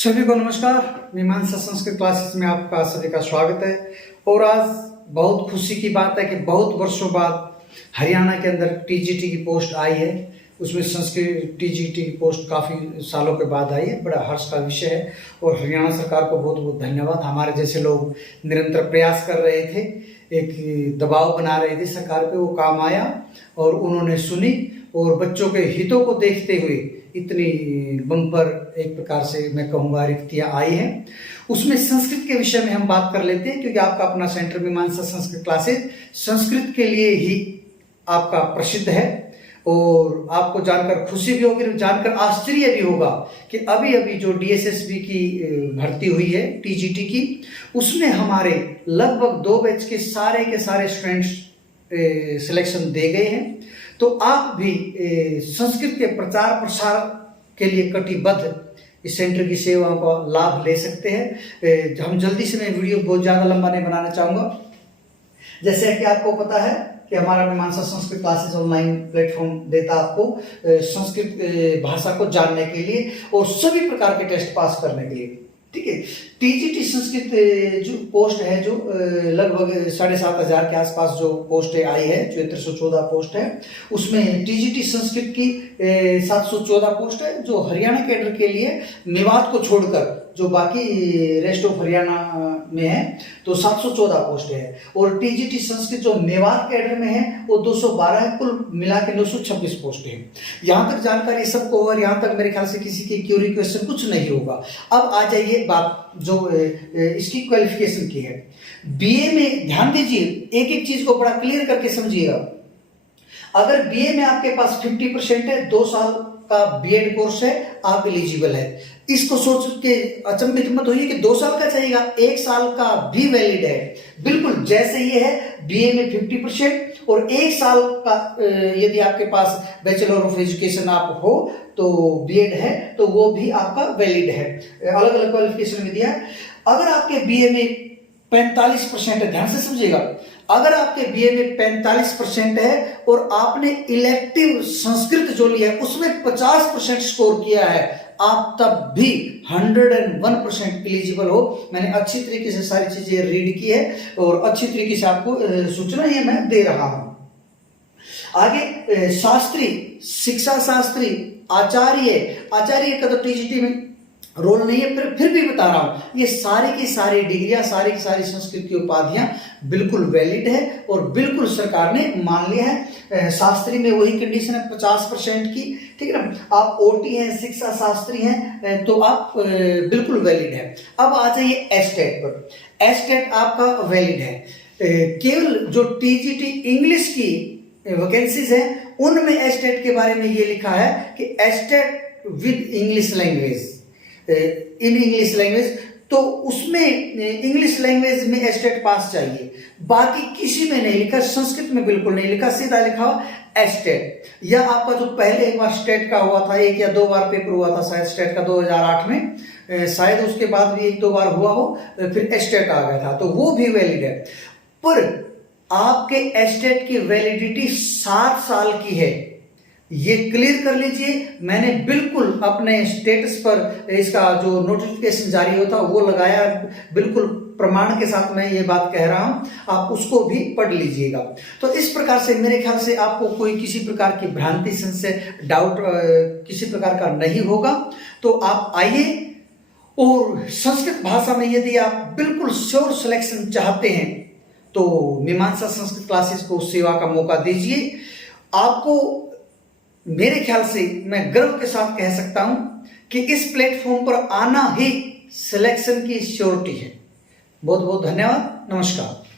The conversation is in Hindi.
सभी को नमस्कार। मीमांसा संस्कृत क्लासेस में आपका सभी का स्वागत है। और आज बहुत खुशी की बात है कि बहुत वर्षों बाद हरियाणा के अंदर टीजीटी की पोस्ट आई है। उसमें संस्कृत टीजीटी की पोस्ट काफ़ी सालों के बाद आई है। बड़ा हर्ष का विषय है और हरियाणा सरकार को बहुत बहुत धन्यवाद। हमारे जैसे लोग निरंतर प्रयास कर रहे थे, एक दबाव बना रहे थे सरकार पे, वो काम आया और उन्होंने सुनी और बच्चों के हितों को देखते हुए इतनी बम्पर एक प्रकार से मैं कहूँगा रिक्तियाँ आई हैं। उसमें संस्कृत के विषय में हम बात कर लेते हैं, क्योंकि आपका अपना सेंटर मीमांसा संस्कृत क्लासेस संस्कृत के लिए ही आपका प्रसिद्ध है। और आपको जानकर खुशी भी होगी, जानकर आश्चर्य भी होगा कि अभी अभी जो डीएसएसबी की भर्ती हुई है टीजीटी की, उसमें हमारे लगभग 2 बैच के सारे स्टूडेंट्स सिलेक्शन दे गए हैं। तो आप भी संस्कृत के प्रचार प्रसार के लिए कटिबद्ध इस सेंटर की सेवाओं का लाभ ले सकते हैं। हम जल्दी से, मैं वीडियो बहुत ज़्यादा लंबा नहीं बनाना चाहूँगा। जैसे कि आपको पता है कि हमारा मीमांसा संस्कृत क्लासेस ऑनलाइन प्लेटफॉर्म देता आपको संस्कृत भाषा को जानने के लिए और सभी प्रकार के टेस्ट पास करने के लिए। ठीक है, टीजीटी संस्कृत जो पोस्ट है, जो लगभग 7,500 के आसपास जो पोस्ट आई है, 7414 पोस्ट है, उसमें टीजीटी संस्कृत की 714 पोस्ट है, जो हरियाणा कैडर के लिए मेवात को छोड़कर जो बाकी रेस्ट ऑफ हरियाणा में है तो 714 पोस्ट है। और टीजीटी संस्कृत जो मेवात कैडर में है वो 212 है, कुल मिला के 926 पोस्ट है। यहाँ तक जानकारी सबको, और यहाँ तक मेरे ख्याल से किसी की क्यूरी क्वेश्चन कुछ नहीं होगा। अब आ जाइए बात जो इसकी क्वालिफिकेशन की है। बीए में ध्यान दीजिए, एक एक चीज को बड़ा क्लियर करके समझिएगा। अगर बीए में आपके पास 50% है, 2 साल का बीएड कोर्स है, आप एलिजिबल है। इसको सोच के अचंभित मत होइए कि 2 साल का चाहिएगा, 1 साल का भी वैलिड है। बिल्कुल जैसे ये है बीए में 50% और 1 साल का यदि आपके पास बैचलर ऑफ एजुकेशन आप हो तो बीएड है तो वो भी आपका वैलिड है। अलग अलग क्वालिफिकेशन में दिया है। अगर आपके बीए में 45% है, ध्यान से समझिएगा, अगर आपके बीए में 45% है और आपने इलेक्टिव संस्कृत जो लिया है उसमें 50% स्कोर किया है, आप तब भी 101% एलिजिबल हो। मैंने अच्छी तरीके से सारी चीजें रीड की है और अच्छी तरीके से आपको सूचना ये मैं दे रहा हूं। आगे शास्त्री, शिक्षा शास्त्री, आचार्य का तो टीजीटी में रोल नहीं है, फिर भी बता रहा हूं, ये सारी की सारी डिग्रियां, सारी की सारी संस्कृत की उपाधियां बिल्कुल वैलिड है और बिल्कुल सरकार ने मान लिया है। शास्त्री में वही कंडीशन है 50% की, ठीक है ना। आप ओटी हैं, शिक्षा शास्त्री हैं तो आप बिल्कुल वैलिड है। अब आ जाइए एस्टेट पर। एस्टेट आपका वैलिड है। केवल जो टीजीटी इंग्लिश की वैकेंसीज है उनमें एस्टेट के बारे में ये लिखा है कि estate with English language, in English language, तो उसमें इंग्लिश लैंग्वेज में एस्टेट पास चाहिए। बाकी किसी में नहीं लिखा, संस्कृत में बिल्कुल नहीं लिखा, सीधा लिखा हुआ एस्टेट। या आपका जो पहले एक बार स्टेट का हुआ था, 1 या 2 बार पेपर हुआ था शायद स्टेट का 2008 में, शायद उसके बाद भी 1-2 बार हुआ हो, फिर एस्टेट आ गया था, तो वो भी वैलिड है। पर आपके एस्टेट की वैलिडिटी 7 साल की है, ये क्लियर कर लीजिए। मैंने बिल्कुल अपने स्टेटस पर इसका जो नोटिफिकेशन जारी होता वो लगाया, बिल्कुल प्रमाण के साथ मैं ये बात कह रहा हूं, आप उसको भी पढ़ लीजिएगा। तो इस प्रकार से मेरे ख्याल से आपको कोई किसी प्रकार की भ्रांति, संशय, डाउट किसी प्रकार का नहीं होगा। तो आप आइए और संस्कृत भाषा में यदि आप बिल्कुल श्योर सिलेक्शन चाहते हैं तो मीमांसा संस्कृत क्लासेस को सेवा का मौका दीजिए। आपको मेरे ख्याल से मैं गर्व के साथ कह सकता हूं कि इस प्लेटफॉर्म पर आना ही सिलेक्शन की श्योरिटी है। बहुत बहुत धन्यवाद, नमस्कार।